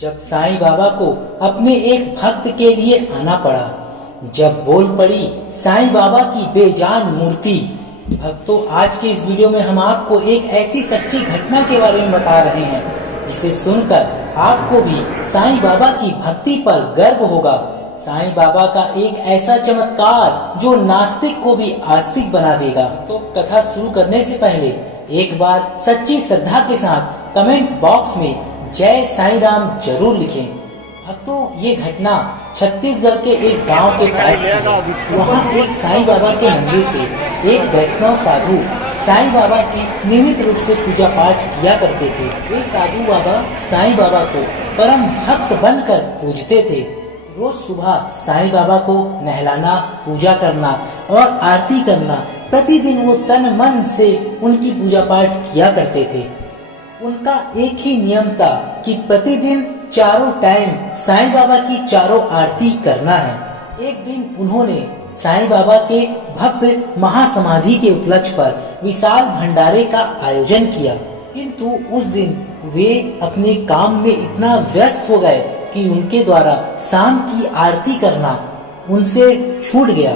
जब साईं बाबा को अपने एक भक्त के लिए आना पड़ा, जब बोल पड़ी साईं बाबा की बेजान मूर्ति। भक्तों, आज के इस वीडियो में हम आपको एक ऐसी सच्ची घटना के बारे में बता रहे हैं जिसे सुनकर आपको भी साईं बाबा की भक्ति पर गर्व होगा। साईं बाबा का एक ऐसा चमत्कार जो नास्तिक को भी आस्तिक बना देगा। तो कथा शुरू करने से पहले एक बार सच्ची श्रद्धा के साथ कमेंट बॉक्स में जय साईं राम जरूर लिखें। भक्तों, ये घटना छत्तीसगढ़ के एक गांव के पास है। वहाँ एक साईं बाबा के मंदिर पे एक वैष्णव साधु साईं बाबा की नियमित रूप से पूजा पाठ किया करते थे। वे साधु बाबा साईं बाबा को परम भक्त बनकर पूजते थे। रोज सुबह साईं बाबा को नहलाना, पूजा करना और आरती करना, प्रतिदिन वो तन मन से उनकी पूजा पाठ किया करते थे। उनका एक ही नियम था कि प्रतिदिन चारों टाइम साईं बाबा की चारों आरती करना है। एक दिन उन्होंने साईं बाबा के भव्य महासमाधि के उपलक्ष्य पर विशाल भंडारे का आयोजन किया, किंतु उस दिन वे अपने काम में इतना व्यस्त हो गए कि उनके द्वारा शाम की आरती करना उनसे छूट गया।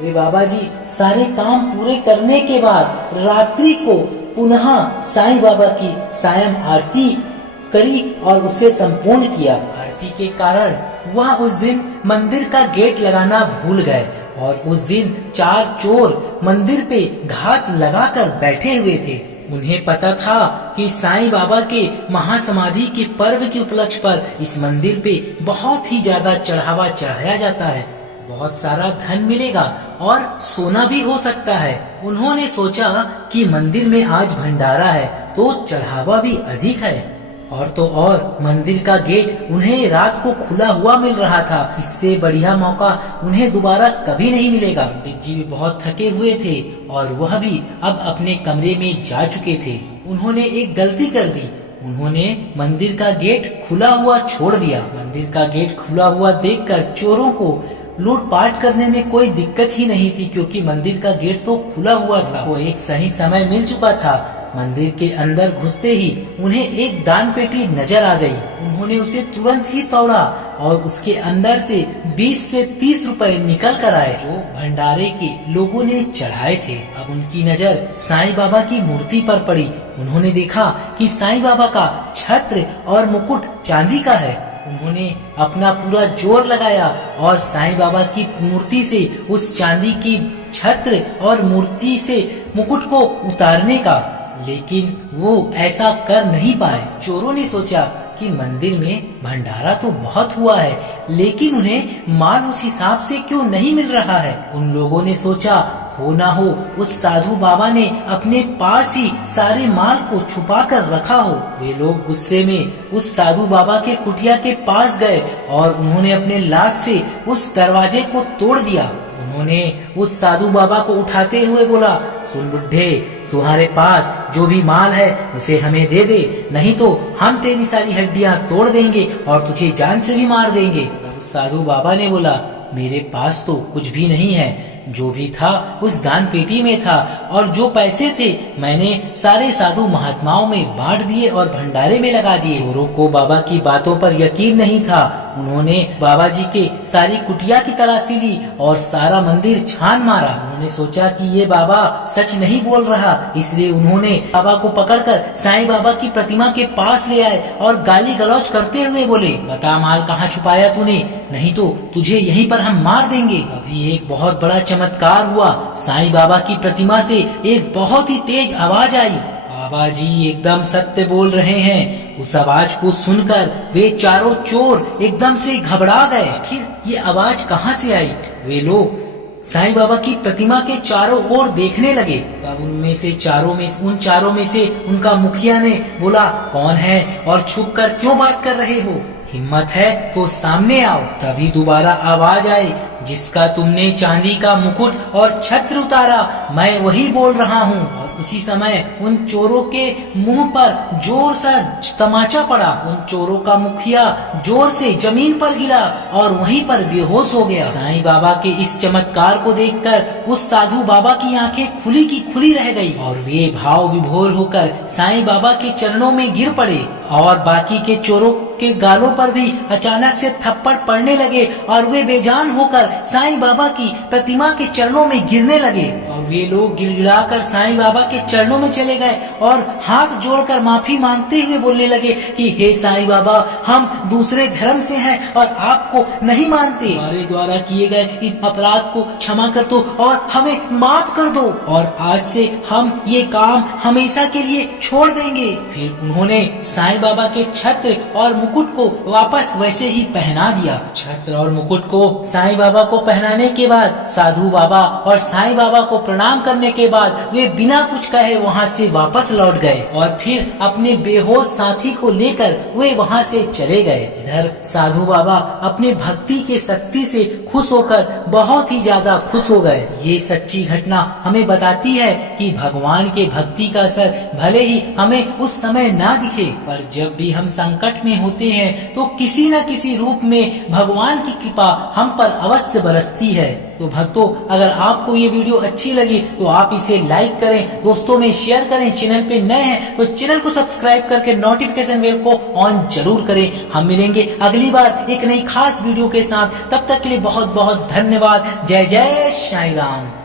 वे बाबा जी सारे काम पूरे करने के बाद रात्रि को पुनः साईं बाबा की सायं आरती करी और उसे संपूर्ण किया। आरती के कारण वह उस दिन मंदिर का गेट लगाना भूल गए और उस दिन 4 चोर मंदिर पे घात लगाकर बैठे हुए थे। उन्हें पता था कि साईं बाबा के महासमाधि के पर्व के उपलक्ष्य पर इस मंदिर पे बहुत ही ज्यादा चढ़ावा चढ़ाया जाता है, बहुत सारा धन मिलेगा और सोना भी हो सकता है। उन्होंने सोचा कि मंदिर में आज भंडारा है तो चढ़ावा भी अधिक है, और तो और मंदिर का गेट उन्हें रात को खुला हुआ मिल रहा था। इससे बढ़िया मौका उन्हें दोबारा कभी नहीं मिलेगा। पंडित जी भी बहुत थके हुए थे और वह भी अब अपने कमरे में जा चुके थे। उन्होंने एक गलती कर दी, उन्होंने मंदिर का गेट खुला हुआ छोड़ दिया। मंदिर का गेट खुला हुआ देखकर चोरों को लूटपाट करने में कोई दिक्कत ही नहीं थी, क्योंकि मंदिर का गेट तो खुला हुआ था। वो एक सही समय मिल चुका था। मंदिर के अंदर घुसते ही उन्हें एक दान पेटी नजर आ गई। उन्होंने उसे तुरंत ही तोड़ा और उसके अंदर से 20 से 30 रुपए निकल कर आए जो भंडारे के लोगों ने चढ़ाए थे। अब उनकी नजर साईं बाबा की मूर्ति पर पड़ी। उन्होंने देखा कि साईं बाबा का छत्र और मुकुट चांदी का है। उन्होंने अपना पूरा जोर लगाया और साईं बाबा की मूर्ति से उस चांदी की छत्र और मूर्ति से मुकुट को उतारने का, लेकिन वो ऐसा कर नहीं पाए। चोरों ने सोचा कि मंदिर में भंडारा तो बहुत हुआ है, लेकिन उन्हें माल उस हिसाब से क्यों नहीं मिल रहा है। उन लोगों ने सोचा हो ना हो उस साधु बाबा ने अपने पास ही सारे माल को छुपा कर रखा हो। वे लोग गुस्से में उस साधु बाबा के कुटिया के पास गए और उन्होंने अपने लात से उस दरवाजे को तोड़ दिया। उन्होंने उस साधु बाबा को उठाते हुए बोला, सुन बुड्ढे, तुम्हारे पास जो भी माल है उसे हमें दे दे, नहीं तो हम तेरी सारी हड्डियां तोड़ देंगे और तुझे जान से भी मार देंगे। उस साधु बाबा ने बोला, मेरे पास तो कुछ भी नहीं है, जो भी था उस दान पेटी में था और जो पैसे थे मैंने सारे साधु महात्माओं में बांट दिए और भंडारे में लगा दिए। चोरों को बाबा की बातों पर यकीन नहीं था। उन्होंने बाबा जी के सारी कुटिया की तलाशी ली और सारा मंदिर छान मारा। उन्होंने सोचा कि ये बाबा सच नहीं बोल रहा, इसलिए उन्होंने बाबा को पकड़कर साईं बाबा की प्रतिमा के पास ले आए और गाली गलौज करते हुए बोले, बता माल कहाँ छुपाया तूने, नहीं तो तुझे यहीं पर हम मार देंगे। अभी एक बहुत बड़ा चमत्कार हुआ। साईं बाबा की प्रतिमा से एक बहुत ही तेज आवाज आई। बाबा जी एकदम सत्य बोल रहे हैं। उस आवाज को सुनकर वे चारों चोर एकदम से घबरा गए। आखिर ये आवाज कहाँ से आई? वे लोग साईं बाबा की प्रतिमा के चारों ओर देखने लगे। तब उन चारों में से उनका मुखिया ने बोला, कौन है और छुप कर क्यों बात कर रहे हो? हिम्मत है तो सामने आओ। तभी दोबारा आवाज आई, जिसका तुमने चांदी का मुकुट और छत्र उतारा, मैं वही बोल रहा हूँ। और उसी समय उन चोरों के मुंह पर जोर सा तमाचा पड़ा। उन चोरों का मुखिया जोर से जमीन पर गिरा और वहीं पर बेहोश हो गया। साईं बाबा के इस चमत्कार को देखकर उस साधु बाबा की आंखें खुली की खुली रह गई और वे भाव विभोर होकर साईं बाबा के चरणों में गिर पड़े और बाकी के चोरों के गालों पर भी अचानक से थप्पड़ पड़ने लगे और वे बेजान होकर साईं बाबा की प्रतिमा के चरणों में गिरने लगे। और वे लोग गिड़गिड़ाकर साईं बाबा के चरणों में चले गए और हाथ जोड़कर माफी मांगते हुए बोलने लगे कि हे साईं बाबा, हम दूसरे धर्म से हैं और आपको नहीं मानते। हमारे द्वारा किए गए इस अपराध को क्षमा कर दो और हमें माफ कर दो, और आज से हम ये काम हमेशा के लिए छोड़ देंगे। फिर उन्होंने साईं बाबा के छत्र और मुकुट को वापस वैसे ही पहना दिया। छत्र और मुकुट को साईं बाबा को पहनाने के बाद साधु बाबा और साईं बाबा को प्रणाम करने के बाद वे बिना कुछ कहे वहाँ से वापस लौट गए और फिर अपने बेहोश साथी को लेकर वे वहाँ से चले गए। इधर साधु बाबा अपने भक्ति के शक्ति से खुश होकर बहुत ही ज्यादा खुश हो गए। ये सच्ची घटना हमें बताती है कि भगवान के भक्ति का असर भले ही हमें उस समय ना दिखे, पर जब भी हम संकट में होते हैं तो किसी न किसी रूप में भगवान की कृपा हम पर अवश्य बरसती है। तो भक्तों, अगर आपको ये वीडियो अच्छी लगी तो आप इसे लाइक करें, दोस्तों में शेयर करें। चैनल पे नए हैं तो चैनल को सब्सक्राइब करके नोटिफिकेशन बेल को ऑन जरूर करें। हम मिलेंगे अगली बार एक नई खास वीडियो के साथ। तब तक के लिए बहुत बहुत धन्यवाद। जय जय साईं राम।